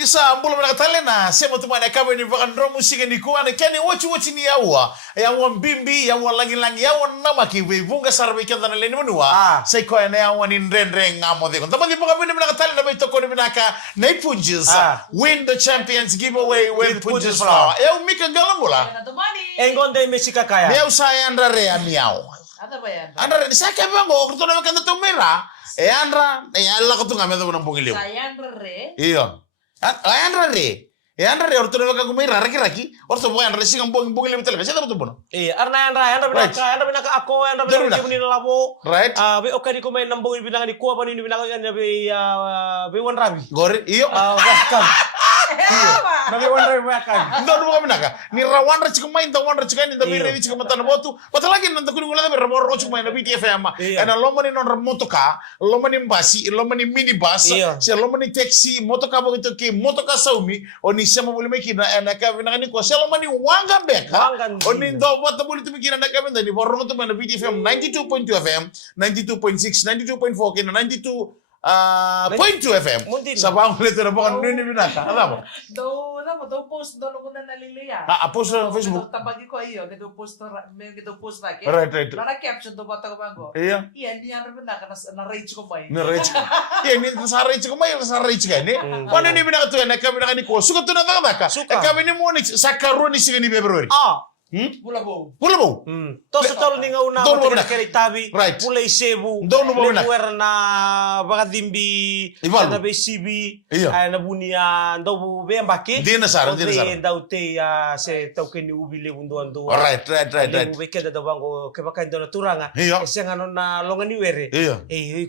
Nisambula mnakatalena sema tumana kama ni vakandro musika ni kuana kani wachi ni yawa ya mbimbi ya langi ya nama vunga sarbe kanda na leni munua sai ko ene ya ni ndendre ngamo de kon tamadi paka bini mnakatalena be toko ni binaka na Punjis win the champions giveaway with Punjis flower ya umika galangula engonde mesika kaya ya usaya andare ya miao andare ni saka bango kurtona wakanda tumira andra alla kutunga medo kuna mbongileo sayandre iyo Andra orto na kumira raki orto boy Andra singa mbong le betel kasi betul bono arna Andra binaka ako Andra binaka ni labo right be okadi ko may nambong binaka ni ko bani binaka be wan rabi gore iyo welcome nabi wan rabi welcome ndo binaka ni rawandra chiko mai ndo wandra chiko ni ndo bire chiko matana botu patalagi ndo kuni ngula be rabo chiko mai ndo BTFM ana lomani non motoka lomani mbasi lomani minibus se lomani taxi motoka bo to ke motoka saumi oni sema buli mekina na kavina ni ko selomani wanga beka oni ndo bota buli tumikina na kavina ni borro to mana BTFM 92.2 FM 92.6 92.4 kina 92.2 FM sabang letter bukan nini binaka alamo do post do no na nalilia post sa Facebook tapagi ko iyo do post ra right para caption do bata ko bango iya ni ano binaka na rage ko mai na rage iya ni sa rage ko mai sa rage ka ni ano ni binaka to na kabina ni ko suka to na daka kabini mo ni sakaroni sigi ni February Bulabo. To sa tol ni nga una kay tabi pulay Cebu na bagadimbi na BCB na bunia ndo be mbaki dina sar daw te se token ni ubile undo right be keda do bango ke bakay do na turanga se ngano na longa ni were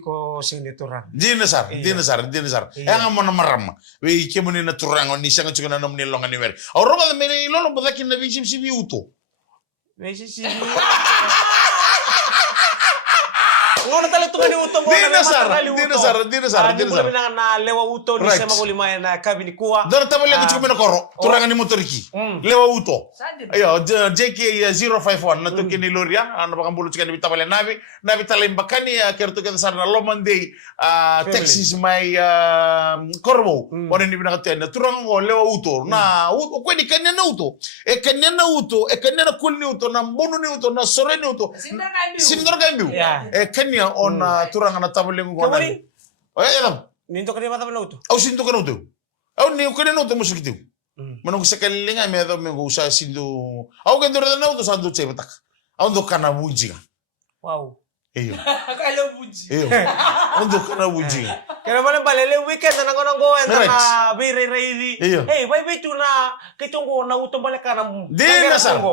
ko se ni turang dina sar nga mo na maram we kemuni na turanga ni sanga chukuna no ni longa ni were oroba me lolo badaki na BCB uto ngono tala tunga ni utong dina sar na lewa uto ni sema ko lima na kabini kuwa dona tabale ko chukumi na koro turanga ni motoriki lewa uto ayo JK 051 na to kini loria ana bakambulu chikani bitabale navi talembakani kerto ke sar na lomande Texas mai korbo ona ni bina katena turanga ngo lewa uto na ko ni kanena uto e kanena kulni uto na mbonu ni uto na sore ni uto sindor gambi kenya on turanga na tabale ngo na elam ninto kani mata uto au sinto kana uto au ni kanena uto musikiti manong sakalinga medo mengo usa sindu au gendor na uto sandu chebatak au ndo kana bunjiga wow iyo kalo buji ndo kana bunjiga kaya mana balele weekend na ngono na bire reidi bai bitu na kitungo na uto balik kana dina sar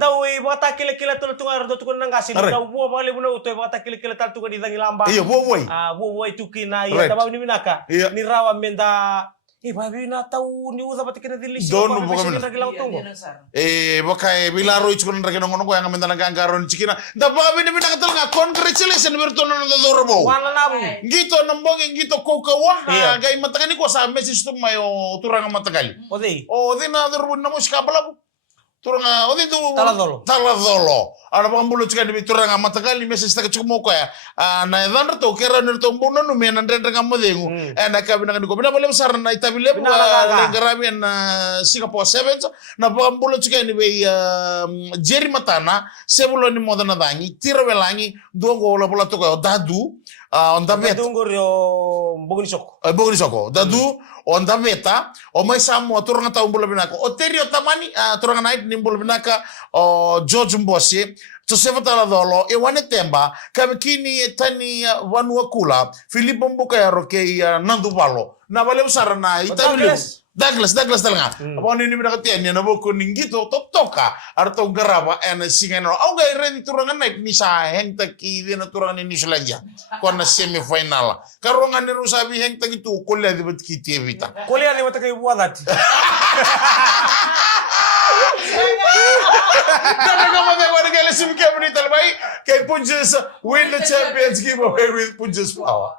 ndaw bata kila tungar do tukon nang gasin ndaw bo bale buno uto bata kila tungar di dangilamba iyo bo tukina iya tabaw ni minaka ni rawa menda babi na tau ni uza pati kena delisi dono bokamina bokai bilaro ichkon rake ngono ko yang mendana gangaron chikina da babi ni binaka talga congratulations bertono no dorbo wala nabu ngito nambonge ngito kokawa gai matakani ko sa message to mayo turanga matakali odi na dorbo namo skabala turanga odi tu taladolo ana pambulu chikani bituranga matakali message ta chumo ko ya na evandro to kera nirto mbono no mena ndrenga ngamodengu na kabina ko bina bole sar na itabile lengarami na Singapore Sevens na pambulu chikani be Jerry Matana sebulo ni modana dangi tiro belangi dongo la bola to ko dadu onda meta dongorio bogni soko dadu onda meta o mai samo turanga ta umbulo binaka o terio tamani turanga night ni umbulo binaka o George Mbosi to sevatala dolo e wane temba kamikini tani wanua kula Filipo Mbuka ya roke nandu balo na bale usara na itabile Douglas talanga abon ni mina katia ni na boko ningito toka arto garaba en singeno au ga ready turanga night ni sa hengta ki dina turanga ni Islândia kona semi final karonga ni rusabi hengta gitu kolle di bat ki tevita kolle ni mata kay buadati Punjis win the champions giveaway with Punjis flower.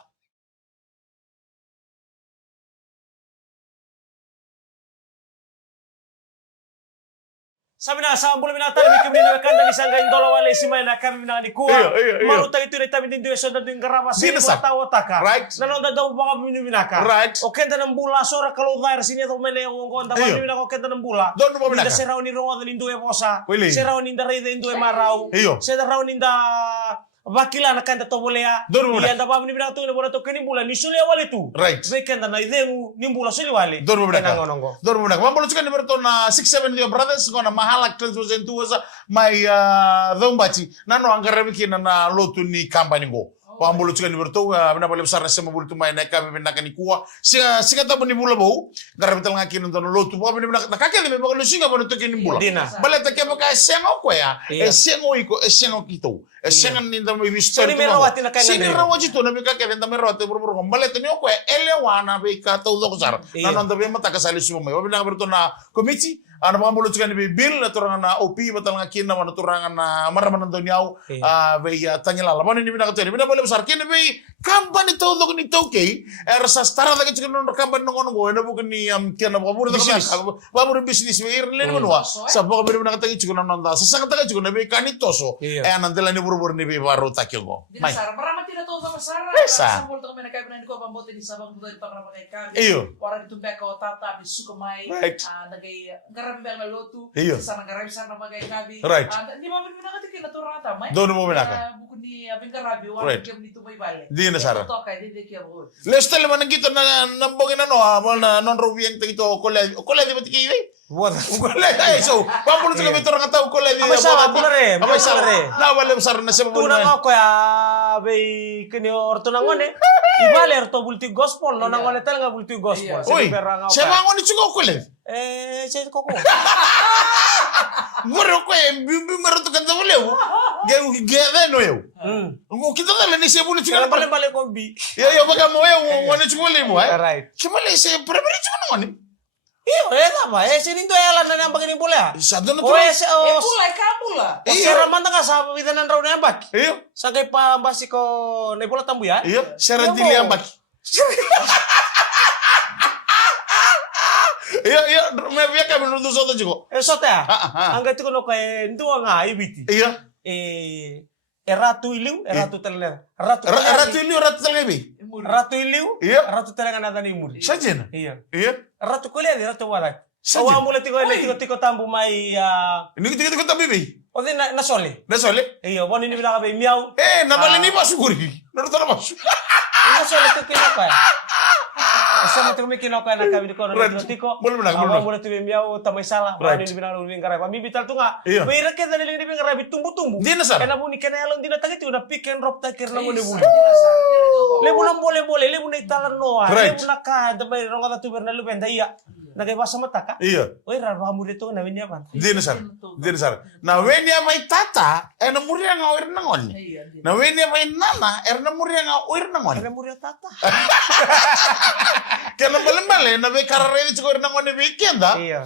Sabi na sa bulu binata mi kemi na kanda ni sanga indolo wale simay na kami na ni kuwa. Iyo. Maruta itu ni tabi dindu so da ding garama Sino sini sa? tawa taka. Right. Nanonda daw baka minaka. Right. O kenda ng bula sora kalau dair sini to mele yung ngonda Iyo. minaka o kenda ng bula. Doon mo minaka. Ninda seraw ni rongo nindu e posa. Wili. Seraw ninda rede indu e marau. Iyo. Seraw ninda Bakila na kanda to bolea. Doon mo Iya nda babu ni binaka tu ni bola to kini bula ni sule wale tu. Right. Ze kenda na idengu ni bula sule wale. Doon mo minaka. Kena ngonongo. Doon mo minaka. Mambulo chika ni berto na 6-7 your brothers ko na mahalak transwazentuza may dhombachi nano angaramiki na lotu ni company go. Pambulo chika ni berto binabale besar na sema bulu tumay na kami binaka ni kuwa. Singa tabu ni bula bau. Garabital ngaki nang lotu pa binabaka nakake ni baka lusinga pa to kini bula. Dina. Baleta ke baka sengo ko ya. Iya. Sengo iko sengo kito. Sengan ninda mo So, ibisto. ni merawati na kaya Sini ngandre. rawaji to na bika ke ninda merawati buru baleta ni ko elewana bika to do sar. Iya. Nanon da be mata kasali sumo mai. Wabina berto na komiti ana pambulo chika ni bil na turanga na OP batal ngaki na mana turanga na maraman ndo niau be ya tanya lala. Mana ni bina ka tani. Bina bale besar kini be kampani to do ni toke. Sa stara da chika no kampani no ngono na bukan ni kena pambulo da pambulo business be ir len ngono. Sa baka bina ka tagi chika no nda. Sa sanga tagi chika na be kanitoso. Nandela ni buru ni be baru takyo go. Di Mai. Sara, marama tidak tahu sama Sara. Esa. Sambol tak kami nak di ko pambote di Sabang tuh di pangrama kay kami. Iyo. Orang itu beko tata bisu kemai. Right. Nagay garam bel na lotu. Iyo. Sana garam sana magay kami. Right. Di mo binaka ti kina turata mai. Doon mo binaka. Buku ni abing garabi Right. orang kem ni tumay bale. Di na Sara. To kay di kya bro. Lestele man gito na nambogin na non rovieng tagito kole di ba tikay? Buat. Kole ay so pambulo chika be turanga tao kole di. Abay sa bulare. Abay sa Bulare. na wala besar na sema Tunang bulu. ako ya be kini orto nangone. Ibale orto bulti gospel no nangone talaga bulti gospel. Uy, sema ngoni chiko kole. Saya koko. Moro ko bimbi maruto kan tawle yo. Ge no yo. Ngo kita dala ni sebu ni chika Bale bale ko bi. yo baga mo yo ngoni chiko le mo Right. Chima le se prepare chiko ngoni. Iyo, tama. Sinin to yalan na nang bagini bola. Sa doon na O to. Mulai kamu lah. Sera man ka sa bidanan raw na bak. Iyo. Sagay pa basi ko na bola tambu ya. Iyo, sera dili ang baki. Iyo, may biya kami nudo sa to chiko. Sote ya. Angga tiko no kay nduwa nga ibiti. Iyo. Eratu iliu, eratu telenga. Ratu ili ratu talabi. Ratu iliu, Iya. ratu telenga na tani muri. Sajena. Iya. Iya. Ratu kuliah di ratu warak. Saja. Awa mula tiko tambu mai Ini kita tabi bi. o di na sole. Na sole. Iya, wani ni bila ka miau. Na bali ni masuguri. Na tara mas. Na sole to kinaka. Asa mo tumi kinaka na kami ko na tiko. Boleh benar, Awa boleh. mula tumi miau tamay sala. Wani ni bila ring karai. Kami bital tu nga. Iya. Wira ke dali ni bila karai tumbu-tumbu. Di na sar. Kena buni kena alon dina tagi tu na pick and drop takir na ngone buni. Lebu nang boleh-boleh, lebu na italan noa. Right. Lebu na ka damay ronga tu berna lu benda iya. Nagay-basa mata ka. Iya. Oy, rarbahamu dito na winya ban. Di na sar. Di na sar. Na wenya may tata, na muriya nga oir nangon. Na wenya may nana, na muriya nga oir nangon. Kaya mo rin tata. Kaya na bale na be karare chiko oir nangon ni weekend Iya.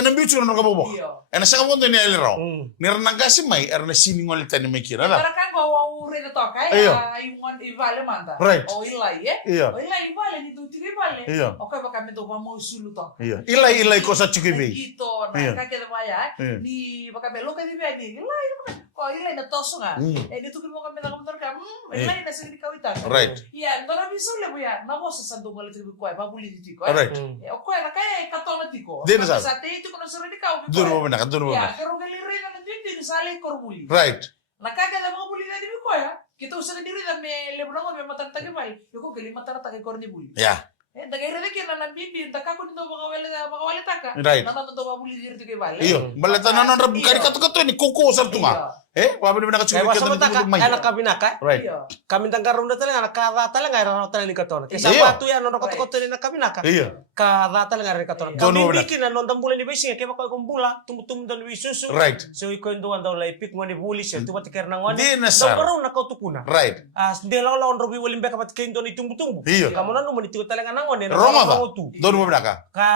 na bichu na kabobo. Iya. Na sa kamondo ni aliro. Ni nagasi may na siningol tani may kira na. Para kan bawa ure na to kay Iyo. iwan ivale manda. Right. O ilay Iyo. O ilay ivale ni tuti ivale. Iyo. O kay baka mito ba mo sulu to. Iya. Ilay ko sa chikibi. Gitu, Iya. nah kakek maya Iya. di baka belo kay di bani. Ilay ko ilay na toso nga. Di tu mo kami na kamtor ka. Ilay na sing dikawita. Right. Iya, ndora biso le buya. Na mo sa sandu ngale tu ko ba buli di ko. Right. O ko na kay katona tiko. Di na sa- Sa te itu ko na sura di ka. Duro mo na, duro mo Ya, na. pero galire na din sale korbuli. Right. Nakagada mga buli na di ko ya. Kita usah diri na me lebron ko me matan tagi mal. Yuko gali matan tagi korni buli. Yeah. Dagay rin kaya na bibi taka ko dito mga wala taka. Right. Nanan to mabuli diri to kay bale. Iyo. Balata na non kari kato ni kuko sa tunga. Wabi na Kaya ka basa mata ka, may. anak kami naka. Right. Iya. Kami tanggar ronda talaga nakada talaga ron talaga ni katona. Kesa Iya. batu ya non koto na kami naka. Iya. Kada talaga ni katona. Dono Kami wala. bikin na non tambulan ni besi kaya ko kumbula tum dan wisusu. Right. So iko ndo anda ulay pick ngoni buli siya tu pati kerna ngoni. Di na sar. Daw na kautukuna. Right. As de law on robi walimbe kapati kendo ni tumbu-tumbu. Iya. Kamu nanu mo nitigo talaga nangoni. Roma ba? Dono mo na ka. Ka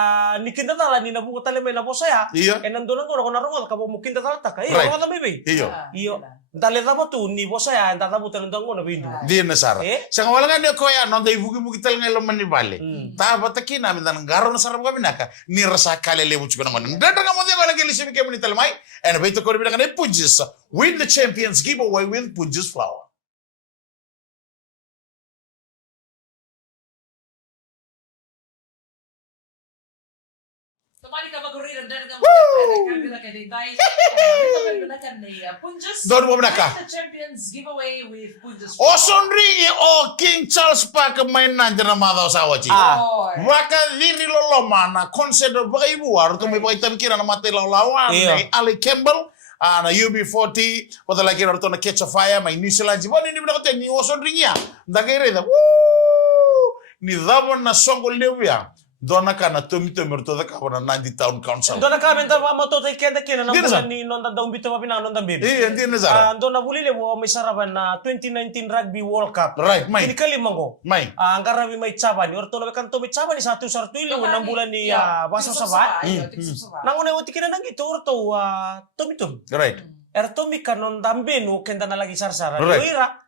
nikinda tala ni nabuko tala may nabo saya. Iya. Nando nang ko na rongo ka mo mukinda tala ta. Iyo Right. rongo na bibi. Iyo. Iyo. Dale tamo tu ni bosa ya enta tabu tanong ngono bindu. Di na sara. Sa wala nga niyo koya non dai bugi tal ngelo mani bale. Ta bataki na mindan garo na sara kami naka ni rasa kale lebu chuko naman. Dada nga mo di wala gili sibi kemi tal mai. And beto ko rin na Punjis win the champions giveaway with Punjis flour. Doon mo naka. The champions giveaway with Punjis. O sonringi o King Charles Park main nandiyan na mga asawa chi. Maka diri loloma na consider baka ibuar to may pakita kira na mati lawan ni Ali Campbell na UB40 wala lagi na na Catch a Fire may New Zealand jibo ni na kote ni o sonringi ya. Dagere da. Ni dabon na songo lewya. Dona kana tumito merto da kawana 90 town council. Dona ka menta moto tay kenda kena na bulan ni non da umbito mapinang non da bin. Hindi na zara. Dona bulile mo may saraban na 2019 Rugby World Cup. Right, may. Kini kalimango. May. Ang karabi may chaban, orto na kanto may chaban ni satu sartuilo ng bulan ni Baso Sabat. Nanguna uti kina nang ito orto tumitum. Right. Erto mi kanon dambe no kenda na lagi sarsara. Right. Ira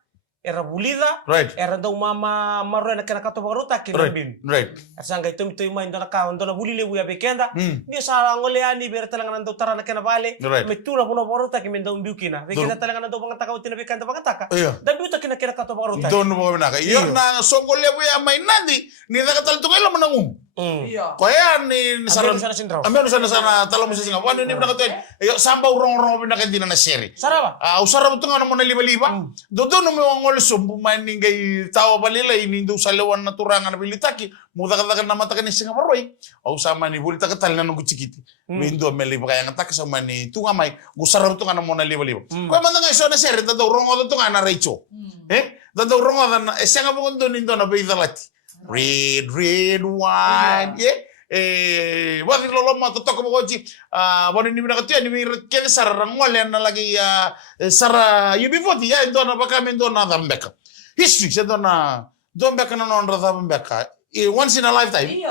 era bulida. Right. Era daw mama maro na kana kato baruta kinabin. Right. Asanga ito mito yung do na kaon do na bulile buya bekenda. Ni sa ngoleani ber talaga nando tara na kana bale. May tula puno baruta kimin daw biukina. Bekenda talaga nando mga taka uti na bekenda mga taka. Dan biuta kina kina kato baruta. Don mo na kay. Yon na songole buya may nandi ni nakatal tungay lo manangum. Kaya ni Meron sana sindraw. Meron sana talo mo sa singa. Wano ni nakatoy. Samba urong-urong pinakindi na seri. Saraba. Usara mo nga mo na liba-liba. Dodo no mo ngol sumbu maning gay tawa balila inindo sa lawan na turangan na bilitaki. Muda ka na mata ni singa baroy. Sama ni bulita ka tal na nung chikiti. Windo meliba kaya nga tak sama ni tunga may usara mo nga mo na liba-liba. Kaya man nga iso na seri dodo urong to nga na recho. Dodo urong na singa mo kundo nindo na beidalati. Red wine. Wadi loloma to toko moji. Wani ni mina katia ni kede sara ngole na lagi sara UB40 ya ndo na baka mendo na dambeka. History se ndo na dombeka na nondra dambeka. Once in a lifetime.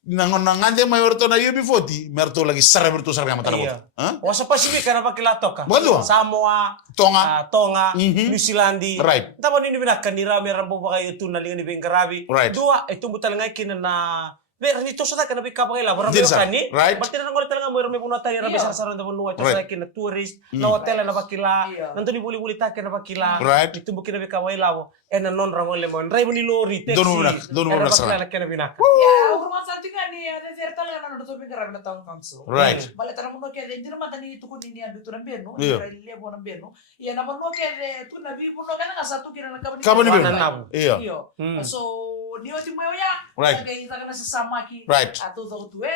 Ngande mayor to na UB40 merto lagi sara mata na. Wasa Pacific kana pakilato ka. Samoa, Tonga, New Zealand. Right. Tama ni mina kanira merambo ba kayo tunali ni Bengarabi. Dua ito butal nga kinana Pero nito sa kana bika pa kila barang kani. Berarti nang ngol talaga mo may puno tayo rabi sa ndo puno ito sa kina tourist na hotel na bakila. Nanto ni buli-buli ta kana bakila. Itu bukin na bika wailawo. Na non rangol mo. Ray mo ni lori taxi. Dono na sa. Kana binak. Ya, rumah salting ni ada cerita lang na to bika na taong council. Right. Bale tarang mo kaya hindi naman tani ito kun ni ando to ng beno. Ile bo ng beno. Ya na mo kaya tu na bi puno kana nga sa to kina nagkabani. Kabani beno. Iyo. So ni wati mo ya. Kaya isa kana sa maki atau tahu tuh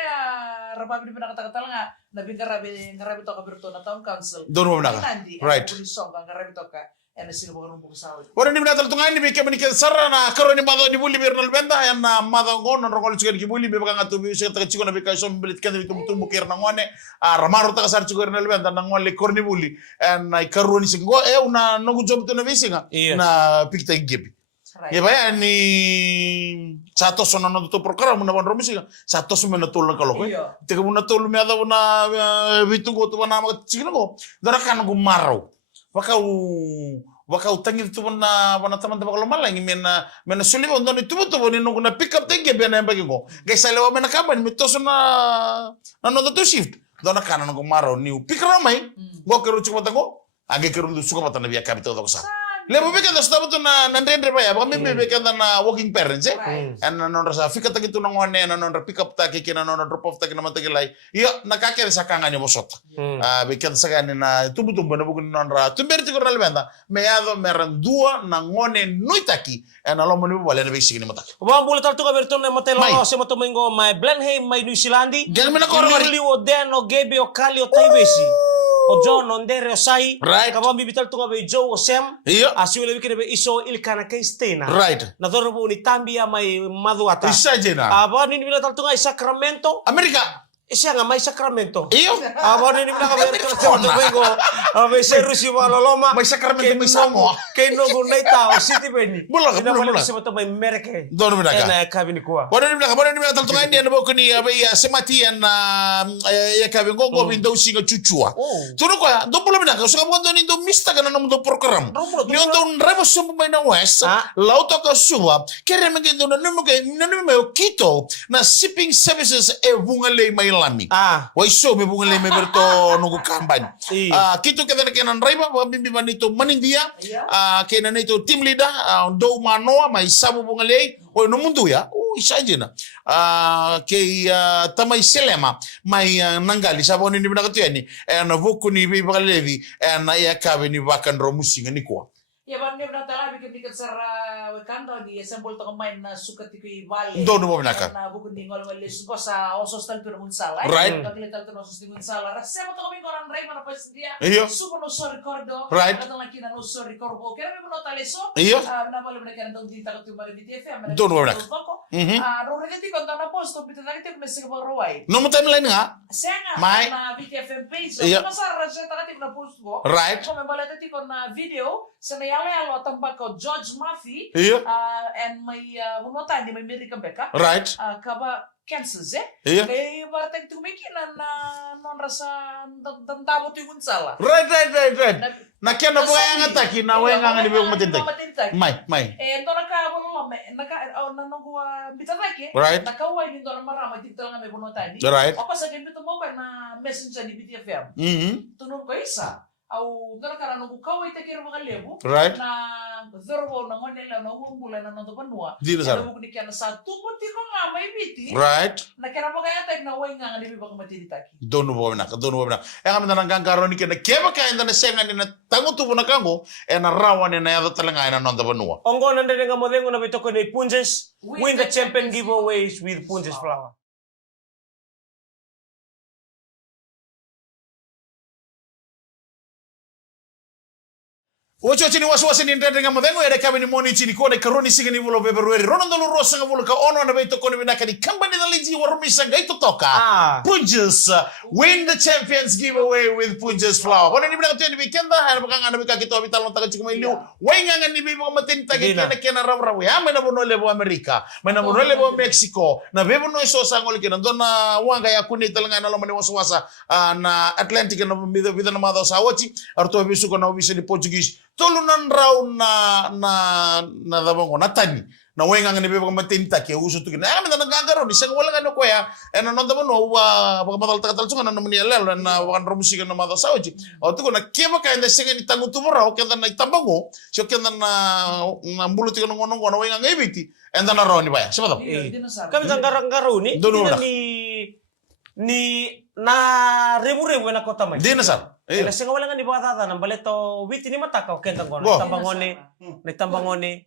rapabi di pinakatatal nga nabi ngarabi to ka berto na town council doon mo na right song ngarabi to ka sino ba kanong pusaw wala ni binatal tunga ni bike ni sarra na karo ni mado ni buli bernal benda yan na mado ngon rongol chigen ki buli be baka ngatu bi se ta chiko na bika so belit kan bitum tum kir na ngone ramaro ta sar chiko bernal benda na ngol le korni buli en ay karo ni singo una nogu job to na bisinga na pikta gibi. Ya vaya ni satu sono no tu program na ban romisi satu sume na tol kalau ko te ko na tol me ada na bitu go tu na ma chigno go dara kan go maro waka utangi tu na teman teman kalau malah mena suli on ni tu ni no na pick up tenge be na mbagi go guys salewa mena kaban mi to na no to shift dara kan go maro ni pick ramai go kero chiko tango age kero suka mata na via capito do sa Lebo beka da stabo to na nandendre ba ya baka mi beka da na working parents and non rasa fika ta gitu nang one na non pick up ta kiki na non drop off ta kina mata kilay yo nakake sa kanga nyo bosot beka da sa kani na tubutumba na bugun non ra tumberti ko ral benda meado merandua na ngone nuitaki and alo mo ni wala na basic ni mata ba bulat to ka berton na matelo se mato mengo mai Blenheim mai New Zealand gan me na ko ri o den o gebe o kali o taibesi o John ondere o sai kaba bibital to ka be Joe o Sam asiwele wiki be iso ilkana kay stena na doro po ni tambia may maduata isa jena aba ni bila tal tunga Sacramento America Siya nga may sakramento. Iyo. Amo ni nila ka merto sa domingo. May serusi maloloma. May sakramento may samo. Kay no gunay tao city beni. Bula. Si mo to may mereke. Dono binaka. Na kabi ni kuwa. Wala ni binaka taltungan ni ano ko ni sematian na ya kabi ngo bindo singa chuchua. Tuno ko do bula binaka so ko ni do mista kana no do program. Ni do rebo so may na west. Lauto ka suwa. Kere mengendo na numu may kito na shipping services bungale may lami. Wai so me bunga me berto nugu kamban. Kito kada kenan raiba bimbi manito manindia. Kenan itu team leader do manoa mai sabu bunga le. Wai no mundu ya. Isajena. Kei tamai selema mai nangali sabu ni bina katu yani. Na voku ni bi bagalevi na ya kabe ni vakan romusinga ni kwa. Ya bang dia berdatang bikin tiket sara wekanda di sembol tong main na suka tikui vale. Dono mo binaka. Na bukan di ngol ngol suka sa osos tal tu mun sala. Right. Tagli tal tu osos di mun sala. Rasa mo tong orang rai mana pas dia. Iyo. Suka no so recordo. Right. Katong laki na no so recordo. Kaya mo no taleso. Iyo. Na boleh mereka nang di takut tu mari di TFM. Dono mo binaka. Ro reti kon na post to bitala kita mesi ko rowai. No mo timeline nga. Senga Mai. na BTFM page. Iyo. Masa rasa takati na post ko. Right. Ko me balete ti kon na video. Sana yalo tampak ko George Murphy and may bunota ni may American Becca right kaba cancels kay bartek tumikinan na non rasa tantabo ti sala right na kena boyang ataki na wenga ngani be matintak mai ndora ka bono naka nanongo bitaki right nakawai ni ndora marama tiktal nga may bunota ni right apa sa gamit mo pa na messenger ni BTFM tunong ko isa au ndora kana no kawai takiro makalebo right na zorbo na ngone la no bumbula na no banua dilo sar buku dikiana sa tumuti ko nga may biti right na kera pa kaya tek na wenga nga dibi baka matitaki donu bo na kami na ngangaro ni kena keba kaya na senga ni na tangu tu na kango na rawan ni na yado talanga na no banua ongo nande nga modengo na bitoko ni Punjes win the champion giveaways with Punjes flower. Ocho chini wasi ni ndende nga madengo ya dekabe ni moni chini kone karoni singa ni vulo Februari rono ndolo rosa nga vulo ka ono na beito kone binaka ni kambani na liji warumisa nga ito toka Punjes win the champions giveaway with Punjes flower wana ni binaka tuya ni weekenda hana baka nga bika kito abitalo taka chikuma iliu wenga nga ni bibo matinta kena raw ya may nabuno lebo Amerika may nabuno lebo Mexico na bebo no iso sa ngol kina dona wanga ya kuni talanga na lomani wasawasa na Atlantic na bida na madao sa wachi arto bisu ko na ubisa ni Portuguese tolunan raw na dabongo natani na wenga ngani bebo matinta ke uso tu kina ame na ngangaro ni sang wala ngano ko ya ena no dabono wa baka matal tatal sunga na mani alel na wakan romusika na madao sa wachi o tu ko na keba ka ende senga ni tangu tumora o kenda na itambango sio kenda na mbulu tiko ngono ngono wenga ngebiti enda na raw ni baya siapa to kami ngaro ni ni na rebu na kota mai dina sar ela senga wala nga ni batata na baleto witi ni mataka o kenta ngona tambangone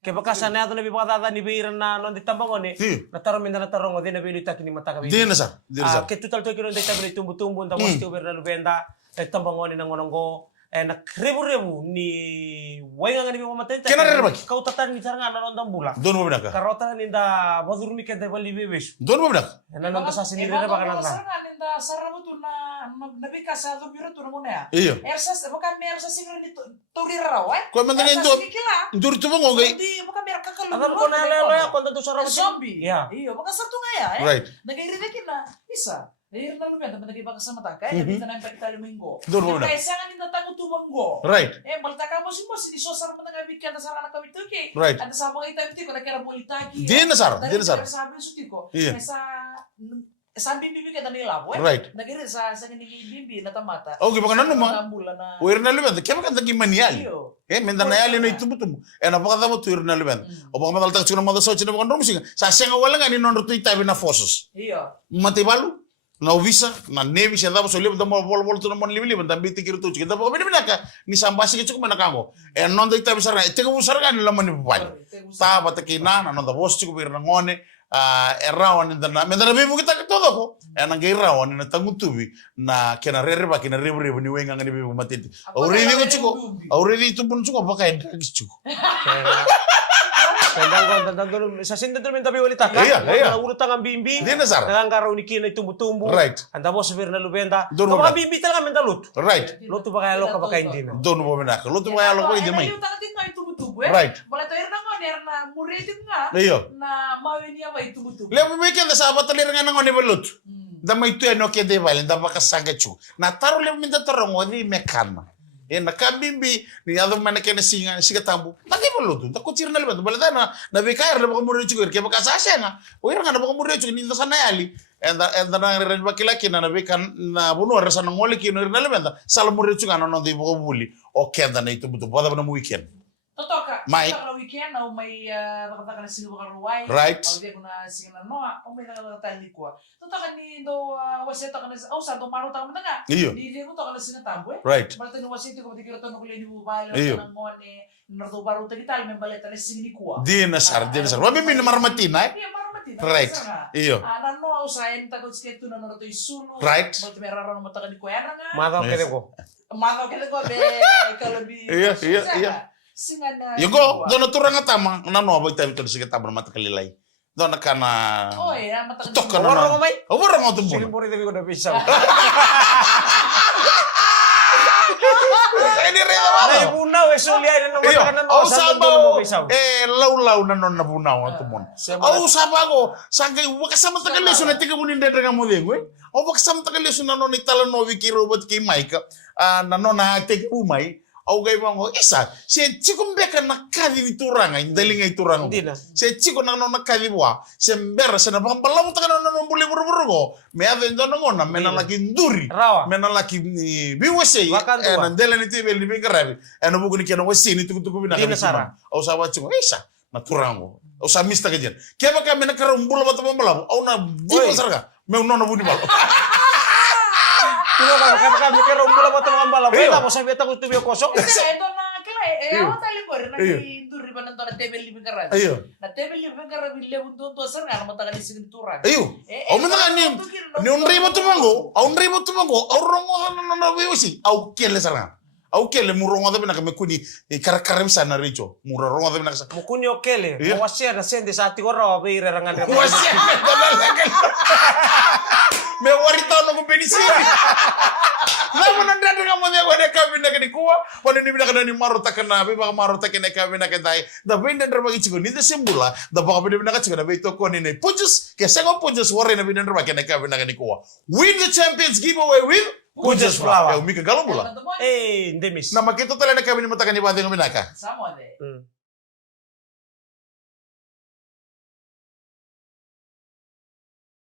ke bakasa na ato na batata ni beira na non di tambangone na taromin na tarongo din na bilu taki ni mataka dina sar ke tutal to kino de tabi tumbu nda wasti uber na lubenda tambangone na ngonongo na rebu ni wenga nga ni mamatenta kena rebu kau tatan ni saranga na non bula don mo binaka karota ni da madurumi ke de bali bebes don mo binaka na non sa sinire na baka na saranga sarabo tu na nabika sa do biro tu na muna iyo ersas bukan mersa siguro ni tori raw ko man ngin do ndur tu mo ngay di bukan mer kakal ano ko na lelo ko to sarabo zombie iya bukan satu ngaya right nagiride na isa na lumenda managi baka sa mata kaya kita na impactali minggo don mo binaka kaya sa kanina tango tumanggo right balta ka mo si sosar pa nga bigyan na sa kana kawituki right at sa mga itabiti ko na kaya bolitaki dina sar sabi suti ko sa bimbi ka nila right nagire sa kanini bimbi na tamata okay baka nanu ma na lumenda kaya baka tagi maniali menda na yali no itubutum na baka damo tuir na lumenda o baka madal tak chuna madal so chuna baka romusinga sa senga wala nga ni non rutu itabi na forces iyo matibalu na uvisa na nevi siya dapat solib da mo bol tu mon libi da biti kiru tu kita baka binaka ni sambasi ke cukup manakango non da itabi sarga tega usarga ni lamani pupali ta batakina na non da bos cukup ir ngone erawan na menda na bibu kita todo ko na ngairawan na tangutubi na kena rereba kena rebu ni wenga ngani bibu matiti auridi ko cukup auridi tu pun cukup baka edra cukup Tandang sa sinda dulu minta biwalita ka. Iya. Ulo tangang bimbi. Di na sar. Nangangaraw ni kina tumbo-tumbo. Right. Anda mo sabihin na lubenda. Doon mo Mga bimbi talaga minta lut. Right. Luto ba kaya lo ka ba kaya hindi na? Doon mo binaka. Luto mo kaya lo ko hindi may. Yung tangatin nga itubutubo Right. Wala tayo na muretin nga. Iyo. Na mawin niya ba itubutubo. Leo may kenda sabat talir nga nang oni balut. Da may tuya no kede valen da baka sangachu. Na taro le minta torongo di mekana. Na kambimbi ni ado mana kena singa siga tambu. Mati balut. Da kucir na lebat. Balada na bekair le baka mure chukur ke baka sasya nga. Oira nga na baka mure chukur ni sana yali. Enda na ren bakilaki na bekan na bunu rasa na ngole ki no na lebenda. Sala mure chukur na no di baka buli. O kenda na itu butu. Pada na weekend. Totoka. Mai. Sa weekend au may nakataka na singa baka ruway. Right. Au di ko na singa na noa. Au may nakatali ko. Totoka ni do waseta ka na au sa do maro ta nga. Iyo. Di ko to ka na singa tambo Right. Malta ni waseta ko dikira to no kuleni mo bailo Iyo. na ngone. Nardo baro ta gital men baleta na singa ni ko. Di na sar. Wabi min marmatina eh. Iya marmati. Right. Iyo. Ana no au sa en ta ko sketu na no to isulu. Right. Malta merara no mata ka ni ko yana nga. Mataw kaya ko. Mano kele ko be kalau bi. Iya. Singa na. Yugo, dono turang atama, nano abay tayo ito sige tabang mata kalilay. Dono ka na. Oh ya, mata ka. Tok ka na. Warang may. Warang mo Sige tumbo. po rin ko na pisaw. Ini reda ba? Ay bunaw suliay na naman Iyo, ka na au sa sabaw. pisaw. Law na non na bunaw ang tumon. Au sabago, sangkay wakasama takaleso na tiga munin dede nga mo dengo. Au wakasama takaleso na non itala no wikiro bat kay Mike. Na non na tek umay. Au gay mango isa. Se chikum beka nakadi ni turanga, indali nga ituranga. Hindi na. Se chiko na non nakadi wa. Se mbera se na pampalam taka na non buli buru Me ave ndono ngona mena laki nduri. Rawa. Mena laki biwese. Wakantua. Nandela ni tibe ni bengarabi. Eno bugu ni kena wese ni tuku bina. Di na sara. Au sa wachingo isa na turango. Au sa mista kajen. Kema ka mena kara umbula bata pambala. Au na dipo sarga. Me unono buni balo. Tino ka mikero mula ba tama bala. Iyo. Wala mo sabi ta ko tubiyo koso. Ito na kila ako tali ko rin nduri pa nanto na tebel libing karabi. Ayo. Na tebel libing karabi le bundo to sar nga mata ka ni sigin turang. Ayo. Au mena ka ni unri mo tumango. Au unri mo tumango. Au rongo na biwese. Au kele sarga. Au kele murongo da bina ka mekuni karakare sana richo. Murongo da bina ka. Mukunyo kele. Wasia na sende sa ati ko raw be irerangan. Wasia. Me warito no ko benisi. Lama nanda nga mo niya wala ka bina kani kuwa. Wala ni bina ka ni marota ka na be baka marota ka na ka bina ka dai. Da benda ndra bagi chigo ni da sembula. Da baka bina ka chigo na be to ko ni nei. Punjus ke sengo punjus wore na bina ndra baka na ka bina kani kuwa. Win the champions giveaway with Punjus Flower. Mika galong bula. Ndemis. Na makito tala na ka bina mata kani ba nga binaka. Samo de.